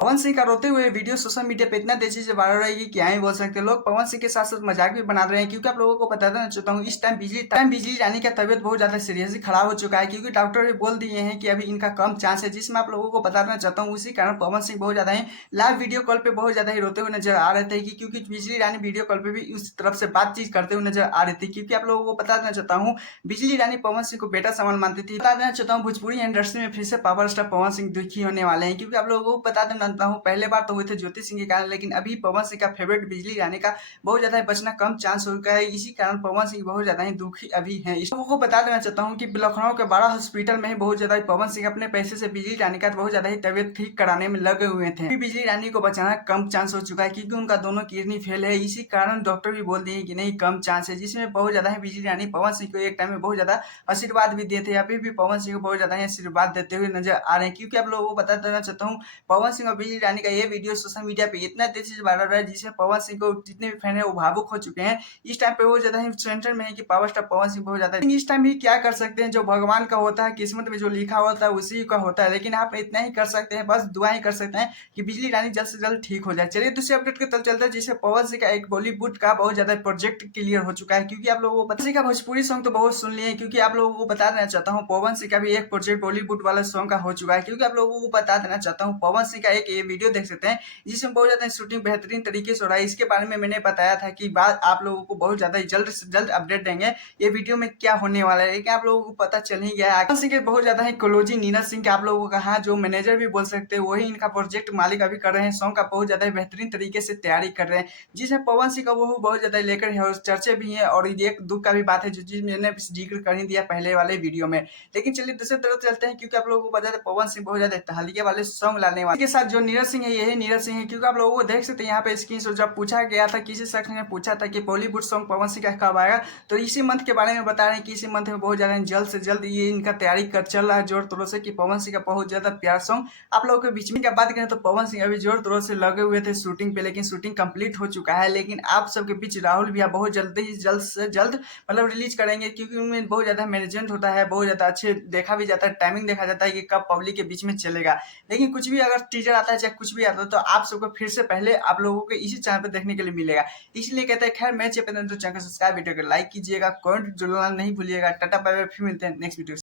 पवन सिंह का रोते हुए वीडियो सोशल मीडिया पे इतना तेजी से वायरल है कि क्या ही बोल सकते हैं। लोग पवन सिंह के साथ साथ मजाक भी बना रहे हैं, क्योंकि आप लोगों को बताना चाहता हूँ इस टाइम बिजली रानी का तबियत बहुत ज्यादा सीरियसली खराब हो चुका है, क्योंकि डॉक्टर भी बोल दिए हैं कि अभी इनका कम चांस है, जिसमें आप लोगों को बताना चाहता हूँ। उसी कारण पवन सिंह बहुत ज्यादा ही लाइव वीडियो कॉल पे बहुत ज्यादा ही रोते हुए नजर आ रहे थे, क्योंकि बिजली रानी वीडियो कॉल पे भी उस तरफ से बातचीत करते हुए नजर आ रही थी। क्योंकि आप लोगों को बताना चाहता हूँ बिजली रानी पवन सिंह को बेटा समान मानती थी। बता देना चाहता हूँ भोजपुरी इंडस्ट्री में फिर से पावर स्टार पवन सिंह दुखी होने वाले हैं, क्योंकि आप लोगों को बता देना चाहता हूँ पहले बार तो हुए थे ज्योति सिंह के कारण, लेकिन अभी पवन सिंह का फेवरेट बिजली रानी का बहुत ज्यादा बचना कम चांस हो चुका है। इसी कारण पवन सिंह बहुत ज्यादा ही दुखी अभी है। इस लोगों को बता देना चाहता हूँ कि लखनऊ के बड़ा हॉस्पिटल में ही बहुत ज्यादा पवन सिंह अपने पैसे से बिजली रानी का बहुत ज्यादा ही तबियत ठीक कराने में लगे हुए थे। अभी बिजली रानी को बचाना कम चांस हो चुका है, क्योंकि उनका दोनों किडनी फेल है। इसी कारण डॉक्टर भी बोल दिए कि नहीं कम चांस है, जिसमें बहुत ज्यादा है बिजली रानी पवन सिंह को एक टाइम में बहुत ज्यादा आशीर्वाद भी दिए थे। अभी भी पवन सिंह को बहुत ज्यादा ही आशीर्वाद देते हुए नजर आ रहे हैं। क्योंकि आप लोगों को बता देना चाहता हूँ पवन सिंह और बिजली रानी का ये वीडियो सोशल मीडिया पे इतना तेजी से वायरल है, जिसमें पवन सिंह को जितने भी फैन है वो भावुक हो चुके हैं। इस टाइम पे वो ज्यादा ही सेंटर में है कि पावर स्टार पवन सिंह बहुत ज्यादा इस टाइम भी क्या कर सकते हैं, जो भगवान का होता है, किस्मत में जो लिखा होता है उसी का होता है। लेकिन आप इतना ही कर सकते हैं, बस दुआ ही कर सकते हैं कि बिजली रानी जल्द से जल्द ठीक हो जाए। चलिए दूसरे अपडेट के तरफ चलते हैं, जिससे पवन सिंह का एक बॉलीवुड का बहुत ज्यादा प्रोजेक्ट क्लियर हो चुका है। क्योंकि आप लोगों को पवन सिंह का भोजपुरी सॉन्ग तो बहुत सुन लिए, क्योंकि आप लोगों को बता देना चाहता हूँ पवन सिंह का भी एक प्रोजेक्ट बॉलीवुड वाला सॉन्ग का हो चुका है। क्योंकि आप लोगों को बता देना चाहता हूँ पवन सिंह का एक ये वीडियो देख सकते हैं, जिसमें बहुत ज्यादा शूटिंग बेहतरीन तरीके से हो रहा है। इसके बारे में मैंने बताया था कि बात आप लोगों को बहुत ज्यादा जल्द से जल्द अपडेट देंगे ये वीडियो में क्या होने वाला है। लेकिन आप लोगों को पता चल ही गया है पवन सिंह के बहुत ज्यादा ही क्लोजी नीरज सिंह के आप लोगों का हाँ जो मैनेजर भी बोल सकते हैं, वही इनका प्रोजेक्ट मालिक अभी कर रहे हैं। सॉन्ग का बहुत ज्यादा ही बेहतरीन तरीके से तैयारी कर रहे हैं, जिसमें पवन सिंह का वो बहुत ज्यादा लेकर है और चर्चे भी है। और ये एक दुख का भी बात है जो चीज मैंने जिक्र कर ही दिया पहले वाले वीडियो में। लेकिन चलिए दूसरी तरफ चलते हैं, क्योंकि आप लोगों को पता है पवन सिंह बहुत ज्यादा तहलिके वाले सॉन्ग लाने वाले के साथ जो नीरज सिंह है यही नीरज सिंह है। क्योंकि आप लोगों को देख सकते हैं यहाँ पे स्क्रीन शॉट, जब पूछा गया था किसी शख्स ने पूछा था कि बॉलीवुड सॉन्ग पवन सिंह का कब आएगा, तो इसी मंथ के बारे में बता रहे हैं कि इसी मंथ में बहुत ज्यादा जल्द से जल्द ये इनका तैयारी कर चल रहा है जोर तोरों से, कि पवन सिंह का बहुत ज्यादा प्यार सॉन्ग आप लोगों के बीच में। क्या बात करें तो पवन सिंह अभी जोर तोरों से लगे हुए थे शूटिंग पे, लेकिन शूटिंग कंप्लीट हो चुका है। लेकिन आप सबके बीच राहुल भैया बहुत जल्दी ही जल्द से जल्द मतलब रिलीज करेंगे, क्योंकि उनमें बहुत ज्यादा मैनेजमेंट होता है, बहुत ज्यादा अच्छे देखा भी जाता है, टाइमिंग देखा जाता है कि कब पब्लिक के बीच में चलेगा। लेकिन कुछ भी अगर टीजर आता है चाहे कुछ भी आता है, तो आप सबको फिर से पहले आप लोगों को इसी चैनल पर देखने के लिए मिलेगा। इसलिए कहते हैं खैर मैं चैनल तो चैनल सब्सक्राइब वीडियो को लाइक कीजिएगा, कमेंट जुड़ना नहीं भूलिएगा। टाटा बाय बाय, फिर मिलते हैं नेक्स्ट वीडियो।